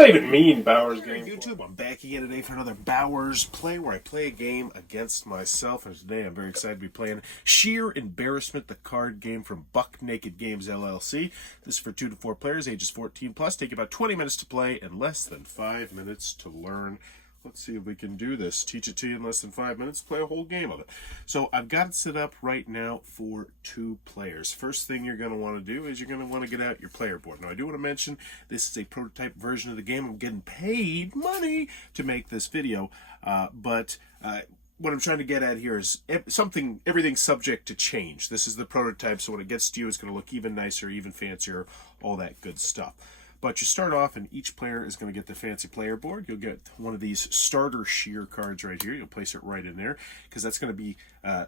that even mean, Bowers game? YouTube, I'm back again today for another Bowers play where I play a game against myself. And today I'm very excited to be playing Shear Embarrassment, the card game from Buck Naked Games LLC. This is for 2 to 4 players, ages 14 plus. Take about 20 minutes to play and less than 5 minutes to learn. Let's see if we can do this. Teach it to you in less than 5 minutes, play a whole game of it. So I've got it set up right now for 2 players. First thing you're going to want to do is you're going to want to get out your player board. Now I do want to mention this is a prototype version of the game. I'm getting paid money to make this video, but what I'm trying to get at here is everything's subject to change. This is the prototype, so when it gets to you, it's going to look even nicer, even fancier, all that good stuff. But you start off, and each player is going to get the fancy player board. You'll get one of these starter shear cards right here. You'll place it right in there, because that's going to be,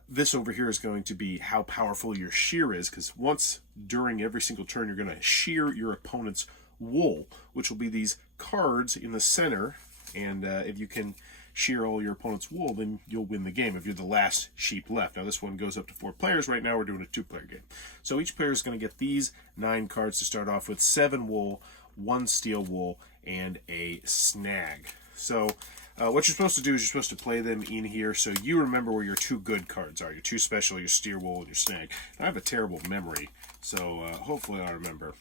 this over here is going to be how powerful your shear is, because once during every single turn, you're going to shear your opponent's wool, which will be these cards in the center, and if you can shear all your opponent's wool, then you'll win the game if you're the last sheep left. Now this one goes up to 4 players. Right now we're doing a 2-player game. So each player is going to get these 9 cards to start off with: 7 wool, 1 steel wool, and a snag. So what you're supposed to do is you're supposed to play them in here so you remember where your 2 good cards are, your 2 special, your steer wool, and your snag. Now, I have a terrible memory, so hopefully I'll remember.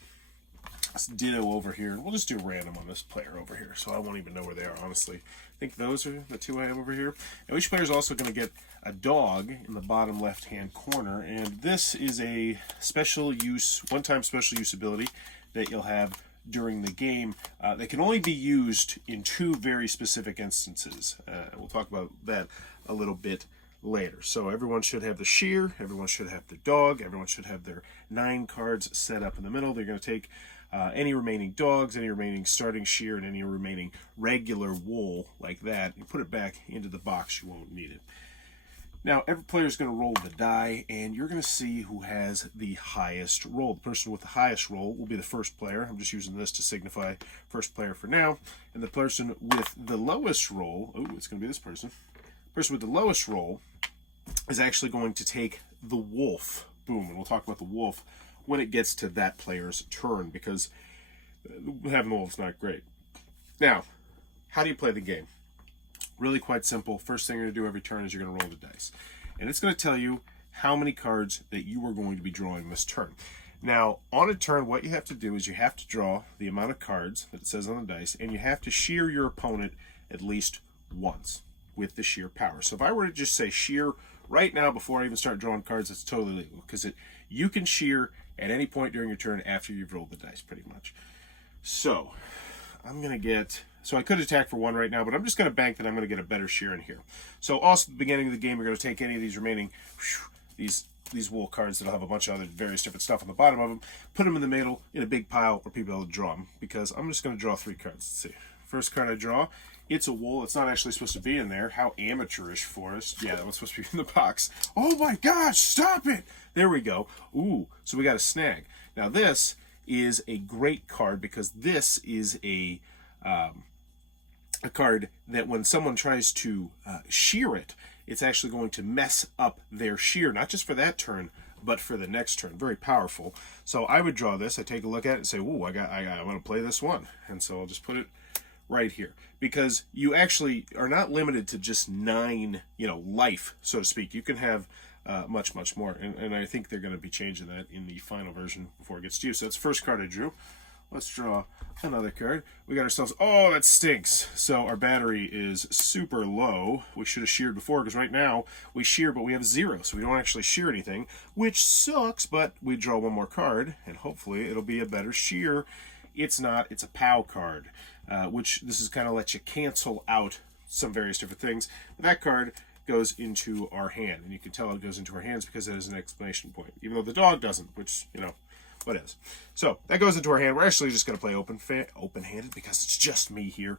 Let's ditto over here. We'll just do random on this player over here, so I won't even know where they are, honestly. I think those are the 2 I have over here. Now each player is also going to get a dog in the bottom left-hand corner, and this is a special use, one-time special use ability that you'll have during the game. They can only be used in 2 very specific instances. We'll talk about that a little bit later. So everyone should have the shear, everyone should have the dog, everyone should have their 9 cards set up in the middle. They're going to take any remaining dogs, any remaining starting shear, and any remaining regular wool like that, and put it back into the box. You won't need it. Now, every player is going to roll the die, and you're going to see who has the highest roll. The person with the highest roll will be the first player. I'm just using this to signify first player for now. And the person with the lowest roll, oh, it's going to be this person. The person with the lowest roll is actually going to take the wolf. Boom, and we'll talk about the wolf when it gets to that player's turn, because having the wolf's not great. Now, how do you play the game? Really quite simple. First thing you're going to do every turn is you're going to roll the dice. And it's going to tell you how many cards that you are going to be drawing this turn. Now, on a turn, what you have to do is you have to draw the amount of cards that it says on the dice, and you have to shear your opponent at least once with the shear power. So if I were to just say shear right now before I even start drawing cards, it's totally legal, because you can shear at any point during your turn after you've rolled the dice, pretty much. So I'm going to get... So I could attack for 1 right now, but I'm just going to bank that I'm going to get a better shear in here. So also at the beginning of the game, you're going to take any of these remaining, these wool cards that'll have a bunch of other various different stuff on the bottom of them, put them in the middle in a big pile where people will draw them, because I'm just going to draw 3 cards. Let's see. First card I draw, it's a wool. It's not actually supposed to be in there. How amateurish for us. Yeah, that one's supposed to be in the box. Oh my gosh, stop it! There we go. Ooh, so we got a snag. Now this is a great card, because this is a card that when someone tries to shear it, it's actually going to mess up their shear, not just for that turn, but for the next turn. Very powerful. So I would draw this. I take a look at it and say, "Ooh, I want to play this one," and so I'll just put it right here, because you actually are not limited to just 9, life, so to speak. You can have much more, and I think they're going to be changing that in the final version before it gets to you. So that's the first card I drew. Let's draw another card. We got ourselves, oh, that stinks. So our battery is super low. We should have sheared before, because right now we shear, but we have 0, so we don't actually shear anything, which sucks, but we draw 1 more card, and hopefully it'll be a better shear. It's not, it's a POW card, which this is kind of let you cancel out some various different things. But that card goes into our hand, and you can tell it goes into our hands because it has an exclamation point, even though the dog doesn't, which, what is. So that goes into our hand. We're actually just going to play open-handed because it's just me here.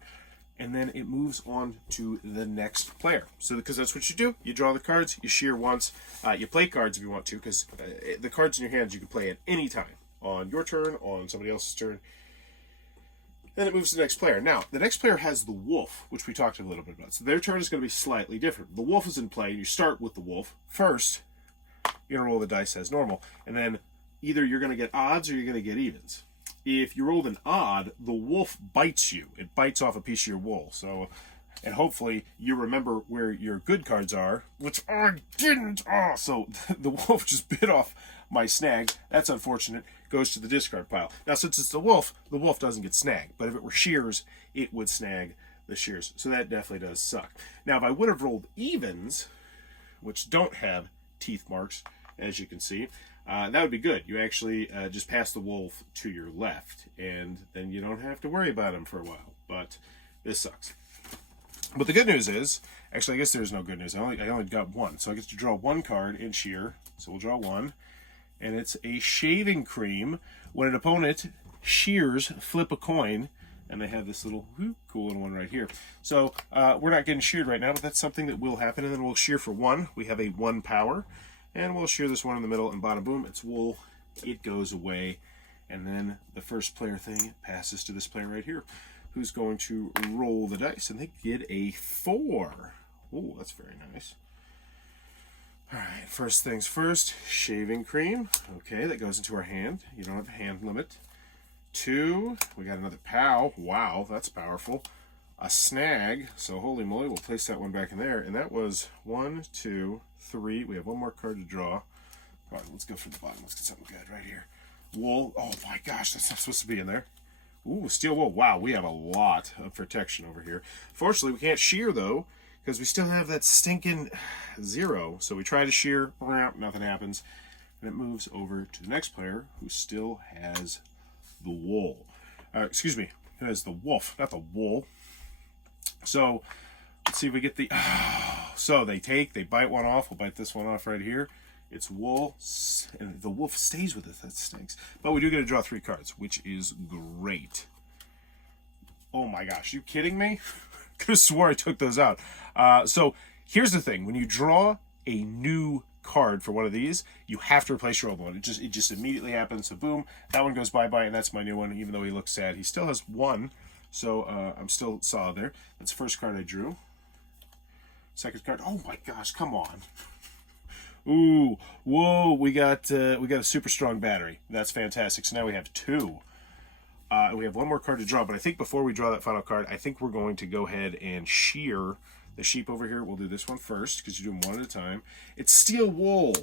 And then it moves on to the next player. So because that's what you do. You draw the cards, you shear once, you play cards if you want to, because the cards in your hands you can play at any time. On your turn, on somebody else's turn. Then it moves to the next player. Now, the next player has the wolf, which we talked a little bit about. So their turn is going to be slightly different. The wolf is in play, and you start with the wolf. First, you're going to roll the dice as normal, and then either you're going to get odds or you're going to get evens. if you rolled an odd, the wolf bites you. It bites off a piece of your wool. So, and hopefully you remember where your good cards are, which I didn't. Oh, so the wolf just bit off my snag. That's unfortunate. Goes to the discard pile. Now, since it's the wolf doesn't get snagged. But if it were shears, it would snag the shears. So that definitely does suck. Now, if I would have rolled evens, which don't have teeth marks, as you can see, that would be good. You actually just pass the wolf to your left, and then you don't have to worry about him for a while. But this sucks. But the good news is, actually, I guess there's no good news. I only got one, so I get to draw one card in shear. So we'll draw one, and it's a shaving cream. When an opponent shears, flip a coin, and they have this little cool little one right here. So we're not getting sheared right now, but that's something that will happen. And then we'll shear for one. We have a 1 power. And we'll shear this one in the middle and bottom. Boom, it's wool. It goes away. And then the first player thing passes to this player right here, who's going to roll the dice. And they get a 4. Ooh, that's very nice. All right, first things first, shaving cream. Okay, that goes into our hand. You don't have a hand limit. 2, we got another pow. Wow, that's powerful. A snag, so holy moly, we'll place that one back in there. And that was 1, 2, 3. We have one more card to draw. All right, let's go from the bottom. Let's get something good right here. Wool. Oh my gosh, that's not supposed to be in there. Ooh, steel wool. Wow, we have a lot of protection over here. Fortunately, we can't shear though, because we still have that stinking 0. So we try to shear, nothing happens. And it moves over to the next player who still has the wool. Excuse me, who has the wolf, not the wool. So let's see if we get the. So they bite one off. We'll bite this one off right here. It's wool, and the wolf stays with us. That stinks. But we do get to draw 3 cards, which is great. Oh my gosh, you kidding me? Could have swore I took those out. So here's the thing: when you draw a new card for one of these, you have to replace your old one. It just immediately happens. So boom, that one goes bye-bye, and that's my new one. Even though he looks sad, he still has 1. So I'm still solid there. That's the first card I drew. Second card. Oh my gosh, come on. Ooh, whoa, we got a super strong battery. That's fantastic. So now we have 2. We have one more card to draw, but I think before we draw that final card, I think we're going to go ahead and shear the sheep over here. We'll do this one first because you do them one at a time. It's steel wool.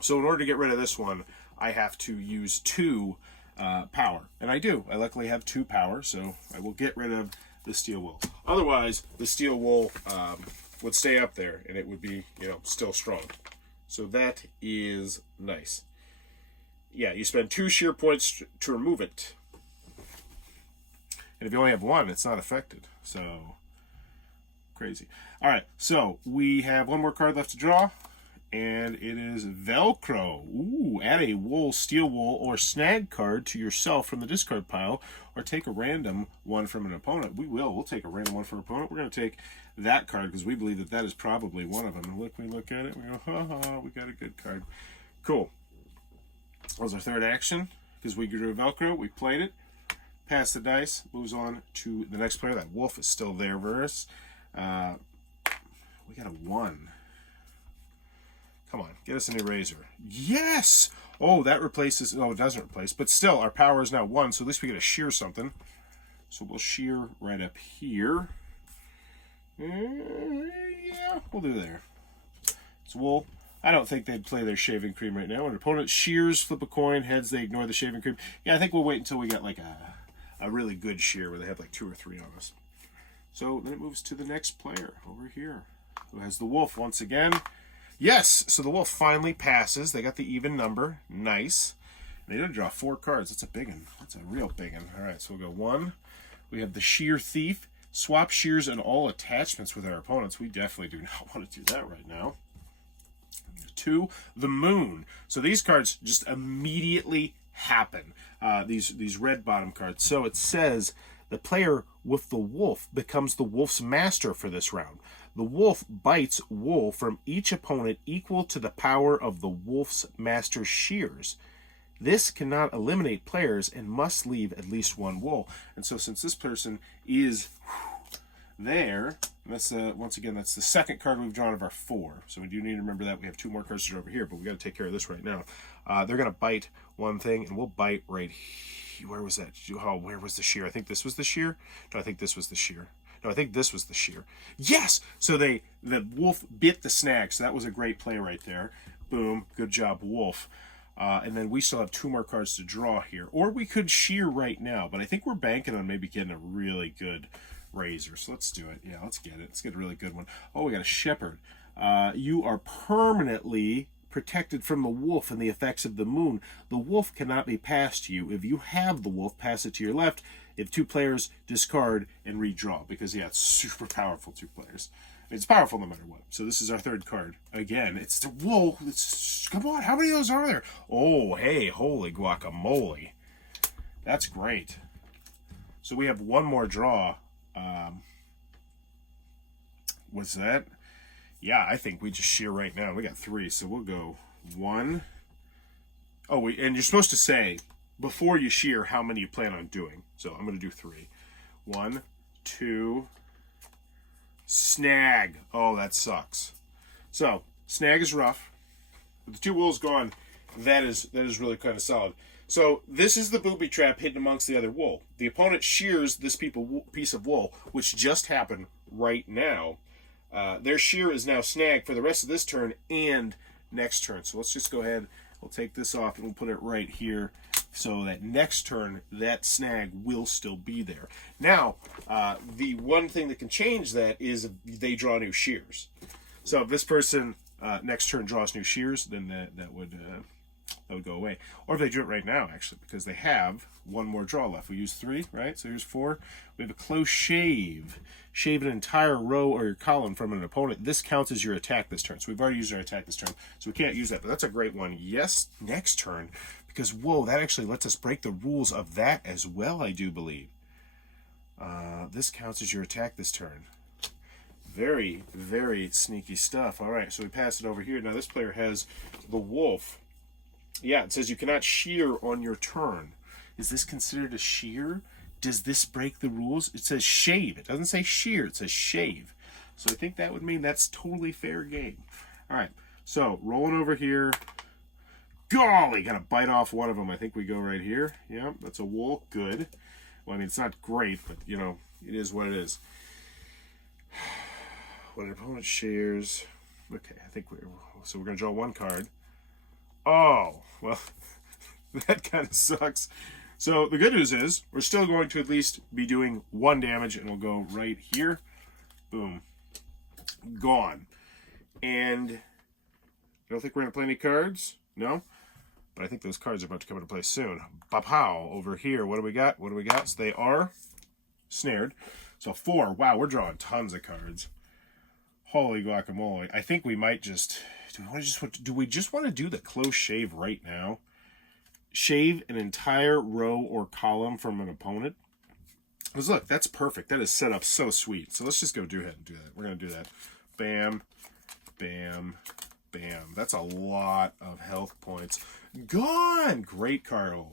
So in order to get rid of this one, I have to use 2 power. And I do. I luckily have 2 power, so I will get rid of the steel wool. Otherwise, the steel wool would stay up there and it would be, still strong. So that is nice. Yeah, you spend 2 shear points to remove it. And if you only have 1, it's not affected. So, crazy. All right, so we have one more card left to draw. And it is Velcro. Ooh, add a wool, steel wool, or snag card to yourself from the discard pile, or take a random one from an opponent. We'll take a random one from an opponent. We're going to take that card because we believe that is probably one of them. And we look at it, we go, ha, we got a good card. Cool. That was our third action because we drew Velcro, we played it, passed the dice, moves on to the next player. That wolf is still there versus. We got a 1. Come on, get us an eraser. Yes! Oh, that replaces... No, it doesn't replace. But still, our power is now 1, so at least we get to shear something. So we'll shear right up here. Yeah, we'll do there. It's wool. I don't think they'd play their shaving cream right now. When an opponent shears, flip a coin, heads, they ignore the shaving cream. Yeah, I think we'll wait until we get like a really good shear where they have like 2 or 3 on us. So then it moves to the next player over here, who has the wolf once again. Yes, so the wolf finally passes. They got the even number. Nice. They did draw 4 cards. That's a big one. That's a real big one. All right, so we'll go 1. We have the Shear Thief. Swap shears and all attachments with our opponents. We definitely do not want to do that right now. 2, the Moon. So these cards just immediately happen. These red bottom cards. So it says the player with the wolf becomes the wolf's master for this round. The wolf bites wool from each opponent equal to the power of the wolf's master's shears. This cannot eliminate players and must leave at least 1 wool. And so since this person is there. And that's once again, that's the second card we've drawn of our 4. So we do need to remember that we have 2 more cards to draw over here, but we got to take care of this right now. They're going to bite one thing, and we'll bite right here. Where was that? Oh, where was the shear? I think this was the shear. No, I think this was the shear. No, I think this was the shear. Yes! So the wolf bit the snag, so that was a great play right there. Boom. Good job, wolf. And then we still have 2 more cards to draw here. Or we could shear right now, but I think we're banking on maybe getting a really good razor. So let's do it. Yeah, let's get it. Let's get a really good one. Oh, we got a shepherd. You are permanently protected from the wolf and the effects of the moon. The wolf cannot be passed to you. If you have the wolf, pass it to your left. If 2 players, discard and redraw. Because, yeah, it's super powerful, 2 players. It's powerful no matter what. So this is our 3rd card. Again, it's the wolf. Come on, how many of those are there? Oh, hey, holy guacamole. That's great. So we have 1 more draw. What's that? Yeah, I think we just shear right now. We got 3, so we'll go 1. Oh, and you're supposed to say, before you shear, how many you plan on doing. So I'm going to do 3. 1, 2, snag. Oh, that sucks. So, snag is rough. With the 2 wolves gone, that is really kind of solid. So, this is the booby trap hidden amongst the other wool. The opponent shears this piece of wool, which just happened right now. Their shear is now snagged for the rest of this turn and next turn. So let's just go ahead. We'll take this off and we'll put it right here so that next turn that snag will still be there. Now, the one thing that can change that is if they draw new shears. So if this person next turn draws new shears, then that would go away. Or if they do it right now, actually, because they have 1 more draw left. We use 3, right? So here's 4. We have a close shave. Shave an entire row or your column from an opponent. This counts as your attack this turn. So we've already used our attack this turn, so we can't use that. But that's a great one. Yes, next turn. Because, whoa, that actually lets us break the rules of that as well, I do believe. This counts as your attack this turn. Very, very sneaky stuff. All right, so we pass it over here. Now this player has the wolf. Yeah, it says you cannot shear on your turn. Is this considered a shear? Does this break the rules? It says shave. It doesn't say shear. It says shave. So I think that would mean that's totally fair game. All right, so rolling over here. Golly, got to bite off one of them. I think we go right here. Yeah, that's a wool. Good. Well, I mean, it's not great, but, you know, it is what it is. When an opponent shares... Okay, I think we're going to draw 1 card. Oh, well, that kind of sucks. So the good news is we're still going to at least be doing 1 damage, and we'll go right here. Boom. Gone. And I don't think we're going to play any cards. No? But I think those cards are about to come into play soon. Ba-pow. Over here, what do we got? What do we got? So they are snared. So 4. Wow, we're drawing tons of cards. Holy guacamole. I think we might just... Do we just want to do the close shave right now? Shave an entire row or column from an opponent? Because look, that's perfect. That is set up so sweet. So let's just go ahead and do that. We're going to do that. Bam, bam, bam. That's a lot of health points. Gone! Great card. Oh,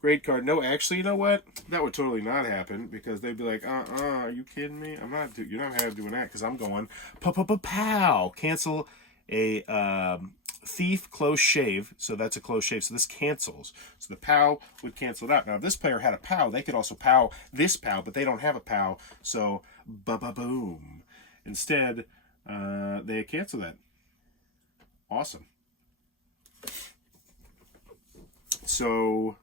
great card. No, actually, you know what? That would totally not happen because they'd be like, are you kidding me? I'm not. You're not doing that because I'm going pow. Cancel a thief close shave. So that's a close shave. So this cancels. So the pow would cancel it out. Now, if this player had a pow, they could also pow this pow, but they don't have a pow. So ba-ba-boom. Instead, they cancel that. Awesome. So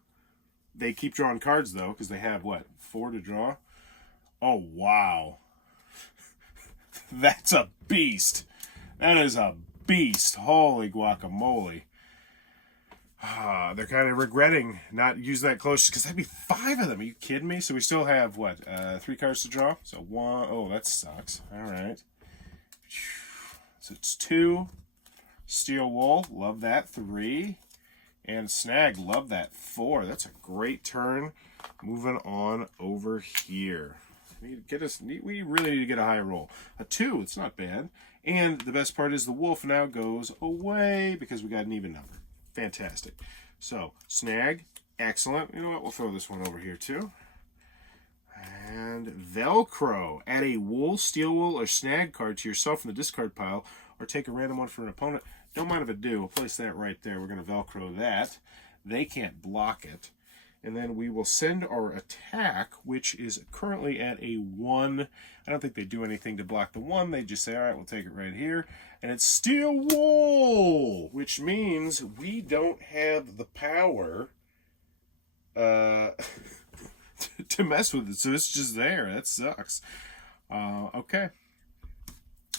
they keep drawing cards, though, because they have, what, 4 to draw? Oh, wow. That's a beast. That is a beast. Holy guacamole. They're kind of regretting not using that close, because that'd be 5 of them. Are you kidding me? So we still have, what, 3 cards to draw? So 1. Oh, that sucks. All right. So it's 2. Steel wool. Love that. 3. And snag, love that. 4. That's a great turn. Moving on over here. We really need to get a high roll. A 2, it's not bad. And the best part is the wolf now goes away because we got an even number. Fantastic. So, snag, excellent. You know what? We'll throw this one over here too. And Velcro. Add a wool, steel wool, or snag card to yourself from the discard pile, or take a random one for an opponent. Don't mind if I do. We'll place that right there. We're going to Velcro that. They can't block it. And then we will send our attack, which is currently at a 1. I don't think they do anything to block the 1. They just say, all right, we'll take it right here. And it's steel wool, which means we don't have the power to mess with it. So it's just there. That sucks. Okay.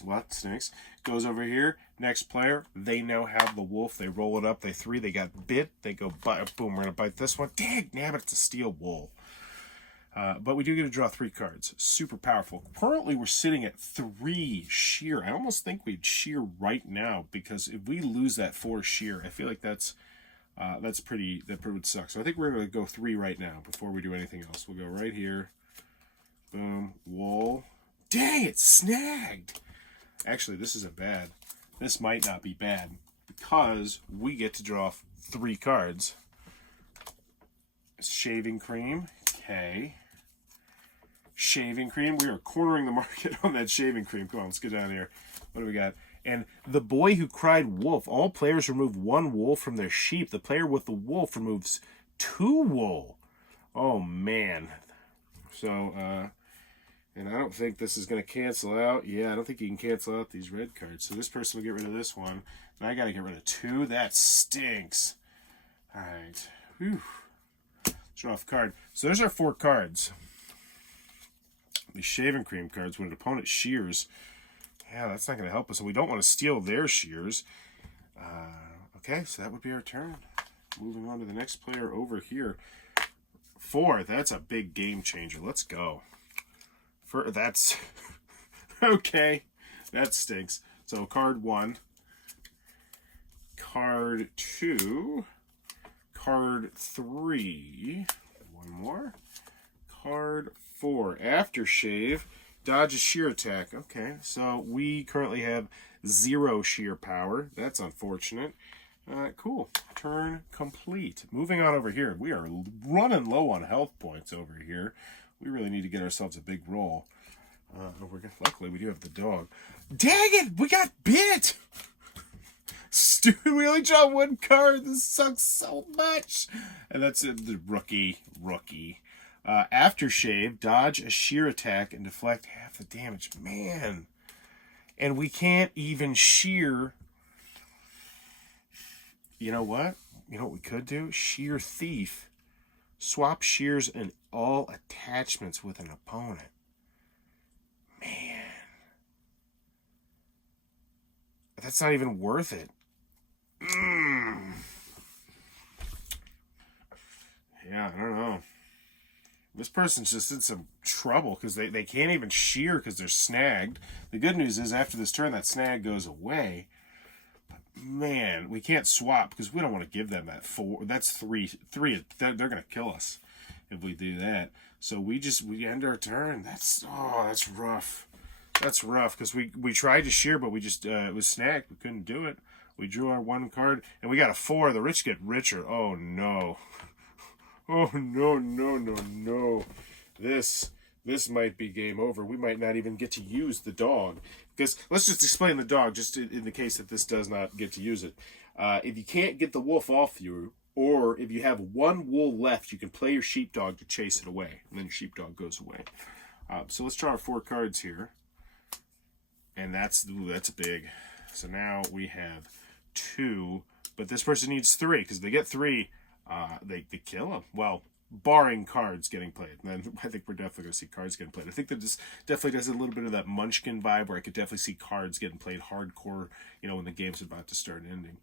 Well, that stinks. Goes over here. Next player, they now have the wolf. They roll it up. They 3. They got bit. They go, boom, we're going to bite this one. Dang, nabbit, it's a steel wool. But we do get to draw 3 cards. Super powerful. Currently, we're sitting at 3 shear. I almost think we'd shear right now, because if we lose that 4 shear, I feel like that would suck. So I think we're going to go 3 right now before we do anything else. We'll go right here. Boom, wool. Dang, it's snagged. Actually, this isn't bad. This might not be bad, because we get to draw 3 cards. Shaving cream. Okay. Shaving cream. We are cornering the market on that shaving cream. Come on, let's get down here. What do we got? And the boy who cried wolf. All players remove 1 wool from their sheep. The player with the wolf removes 2 wool. Oh, man. So, and I don't think this is going to cancel out. Yeah, I don't think you can cancel out these red cards. So this person will get rid of this one. And I got to get rid of 2. That stinks. All right. Whew. Draw off card. So there's our 4 cards. These shaving cream cards. When an opponent shears, yeah, that's not going to help us. And we don't want to steal their shears. Okay, so that would be our turn. Moving on to the next player over here. 4. That's a big game changer. Let's go. That's okay. That stinks. So card 1, card 2, card 3, 1 more, card 4. Aftershave, dodge a shear attack. Okay, so we currently have 0 shear power. That's unfortunate. Cool. Turn complete. Moving on over here. We are running low on health points over here. We really need to get ourselves a big roll. Luckily, we do have the dog. Dang it! We got bit! Stupid, we only draw 1 card. This sucks so much. And that's the rookie. Aftershave, dodge a shear attack and deflect half the damage. Man. And we can't even shear. You know what? You know what we could do? Shear thief. Swap shears and all attachments with an opponent. Man. That's not even worth it. Yeah, I don't know. This person's just in some trouble because they can't even shear because they're snagged. The good news is after this turn, that snag goes away. But man, we can't swap because we don't want to give them that 4. That's 3. They're going to kill us if we do that. So we end our turn. That's rough. That's rough because we tried to shear, but we just it was snagged. We couldn't do it. We drew our 1 card and we got a 4. The rich get richer. Oh no. Oh no. This might be game over. We might not even get to use the dog. Because let's just explain the dog just in the case that this does not get to use it. If you can't get the wolf off you, or if you have 1 wool left, you can play your sheepdog to chase it away. And then your sheepdog goes away. So let's draw our 4 cards here. And that's big. So now we have 2. But this person needs 3. Because they get 3, they kill him. Well, barring cards getting played. And then I think we're definitely going to see cards getting played. I think that this definitely does a little bit of that Munchkin vibe where I could definitely see cards getting played hardcore, when the game's about to start ending.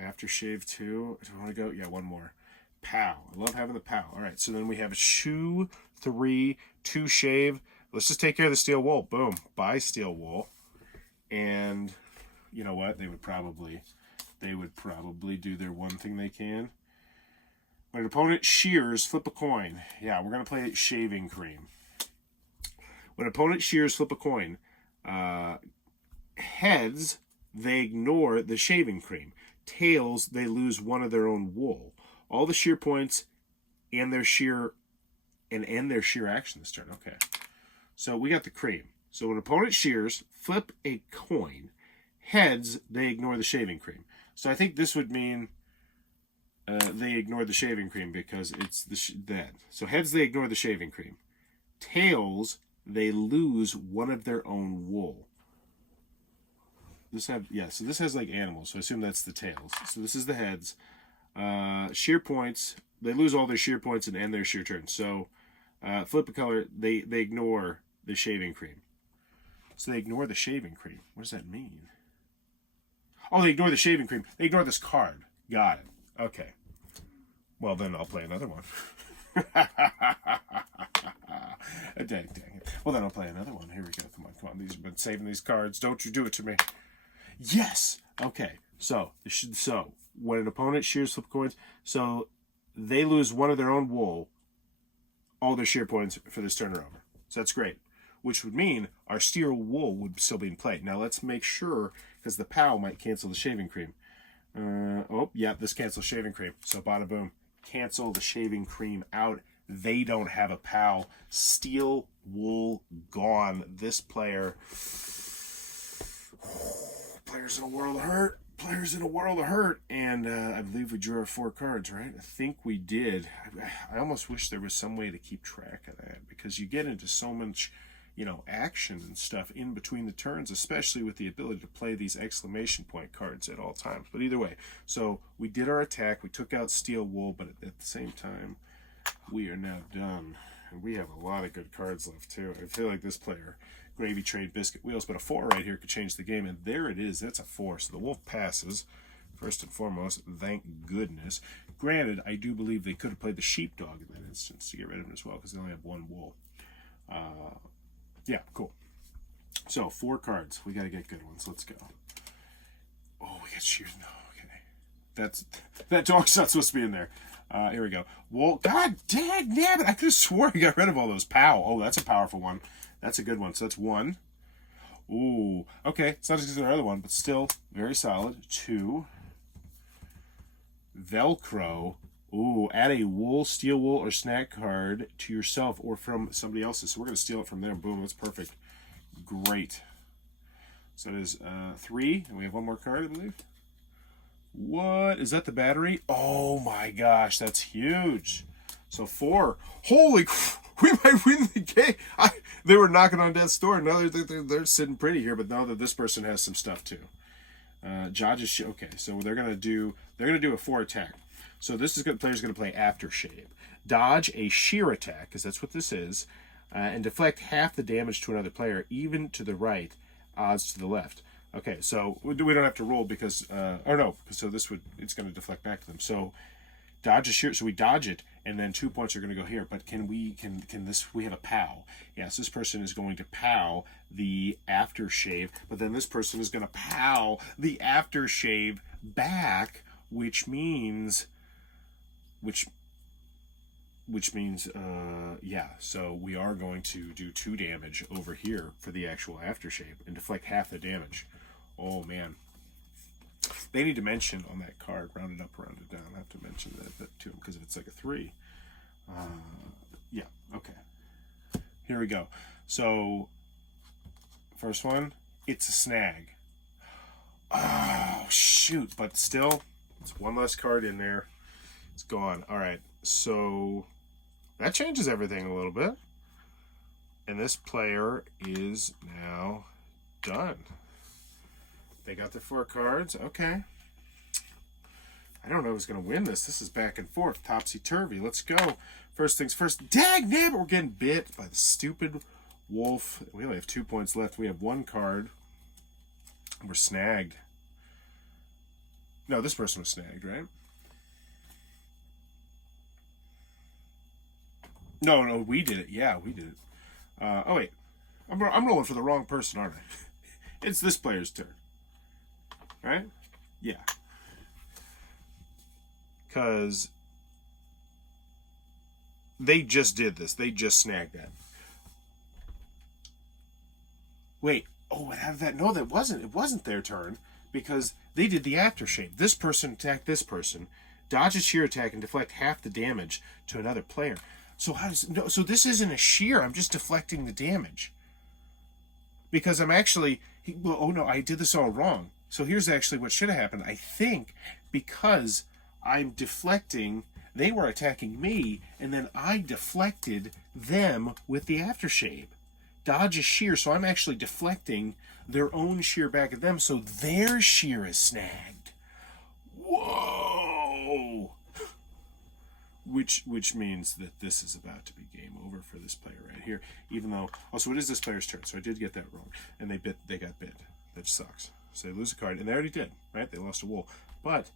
Aftershave 2. Do I want to go? Yeah, 1 more. Pow. I love having the pow. All right, so then we have a shoe, 3, 2 shave. Let's just take care of the steel wool. Boom. Buy steel wool. And you know what? They would probably do their one thing they can. When an opponent shears, flip a coin. Yeah, we're going to play shaving cream. When an opponent shears, flip a coin. Heads, they ignore the shaving cream. Tails, they lose 1 of their own wool. All the shear points and their shear and end their shear action this turn. Okay. So we got the cream. So when opponent shears, flip a coin. Heads, they ignore the shaving cream. So I think this would mean they ignore the shaving cream because it's that. So heads, they ignore the shaving cream. Tails, they lose one of their own wool. So this has like animals, so I assume that's the tails. So this is the heads. Shear points, they lose all their shear points and end their shear turn. So flip a color, they ignore the shaving cream. So they ignore the shaving cream. What does that mean? Oh, they ignore the shaving cream. They ignore this card. Got it. Okay. Well, then I'll play another one. Dang it. Well, then I'll play another one. Here we go. Come on. These have been saving these cards. Don't you do it to me. Yes. Okay. So when an opponent shears flip coins, so they lose one of their own wool, all their shear points for this turn are over. So that's great. Which would mean our steel wool would still be in play. Now let's make sure, because the POW might cancel the shaving cream. This cancels shaving cream. So bada boom. Cancel the shaving cream out. They don't have a POW. Steel wool gone. This player... Players in a world of hurt. Players in a world of hurt. And I believe we drew our 4 cards, right? I think we did. I almost wish there was some way to keep track of that, because you get into so much, action and stuff in between the turns, especially with the ability to play these exclamation point cards at all times. But either way, so we did our attack. We took out steel wool, but at the same time, we are now done. And we have a lot of good cards left, too. I feel like this player... Gravy Train, Biscuit Wheels, but a 4 right here could change the game, and there it is. That's a 4, so the wolf passes, first and foremost, thank goodness. Granted, I do believe they could have played the sheepdog in that instance to get rid of him as well, because they only have 1 wool. Yeah, cool. So, 4 cards. We got to get good ones. Let's go. Oh, we got shears. No, okay. That dog's not supposed to be in there. Here we go. Wool. God dang nabbit! I could have swore I got rid of all those POW. Oh, that's a powerful one. That's a good one. So that's 1. Ooh. Okay. It's not as good as our other one, but still very solid. 2. Velcro. Ooh. Add a wool, steel wool, or snack card to yourself or from somebody else's. So we're going to steal it from there. Boom. That's perfect. Great. So it is 3. And we have 1 more card, I believe. What? Is that the battery? Oh my gosh. That's huge. So 4. Holy crap. We might win the game. They were knocking on death's door. Now they're sitting pretty here, but now that this person has some stuff too. Judges. Okay, so they're gonna do a 4 attack. So this is good. Player's gonna play aftershave. Dodge a shear attack, because that's what this is, and deflect half the damage to another player, even to the right, odds to the left. Okay, so we don't have to roll because so it's gonna deflect back to them. So dodge a shear. So we dodge it, and then 2 points are going to go here. But we have a POW. Yes, this person is going to POW the aftershave, but then this person is going to POW the aftershave back, which means, so we are going to do 2 damage over here for the actual aftershave and deflect half the damage. Oh man. They need to mention on that card, rounded up, rounded down. I have to mention that to them, because if it's like a 3. Yeah, okay. Here we go. So, first one, it's a snag. Oh, shoot. But still, it's 1 less card in there. It's gone. All right, so that changes everything a little bit. And this player is now done. They got their 4 cards. Okay. I don't know who's going to win this. This is back and forth. Topsy-turvy. Let's go. First things first. Dag nabbit! We're getting bit by the stupid wolf. We only have 2 points left. We have 1 card. We're snagged. No, this person was snagged, right? No, we did it. Yeah, we did it. Oh, wait. I'm rolling for the wrong person, aren't I? It's this player's turn. Right? Yeah. Because they just did this. They just snagged that. Wait. Oh, how did that? No, that wasn't. It wasn't their turn, because they did the aftershave. This person attacked this person, dodge a shear attack, and deflect half the damage to another player. So how does no? So this isn't a shear. I'm just deflecting the damage. Because I'm actually, well, oh no, I did this all wrong. So here's actually what should have happened. I think because I'm deflecting, they were attacking me, and then I deflected them with the aftershave. Dodge a shear, so I'm actually deflecting their own shear back at them, so their shear is snagged. Whoa! Which means that this is about to be game over for this player right here. Even though, also it is this player's turn, so I did get that wrong, and they got bit. That sucks. So they lose a card, and they already did, right? They lost a wool, but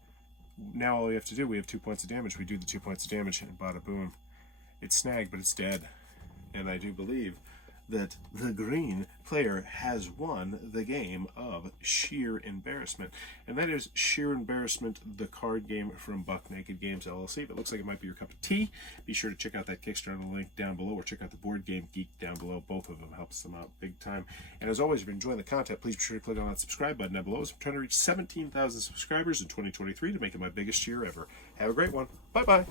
now all we have to do, we have 2 points of damage. We do the 2 points of damage, and bada boom, it's snagged, but it's dead. And I do believe that the green player has won the game of Shear Embarrassment. And that is Shear Embarrassment, the card game from Buck Naked Games LLC. If it looks like it might be your cup of tea, be sure to check out that Kickstarter link down below, or check out the Board Game Geek down below. Both of them helps them out big time. And as always, if you're enjoying the content, please be sure to click on that subscribe button down below. I'm trying to reach 17,000 subscribers in 2023 to make it my biggest year ever. Have a great one. Bye-bye.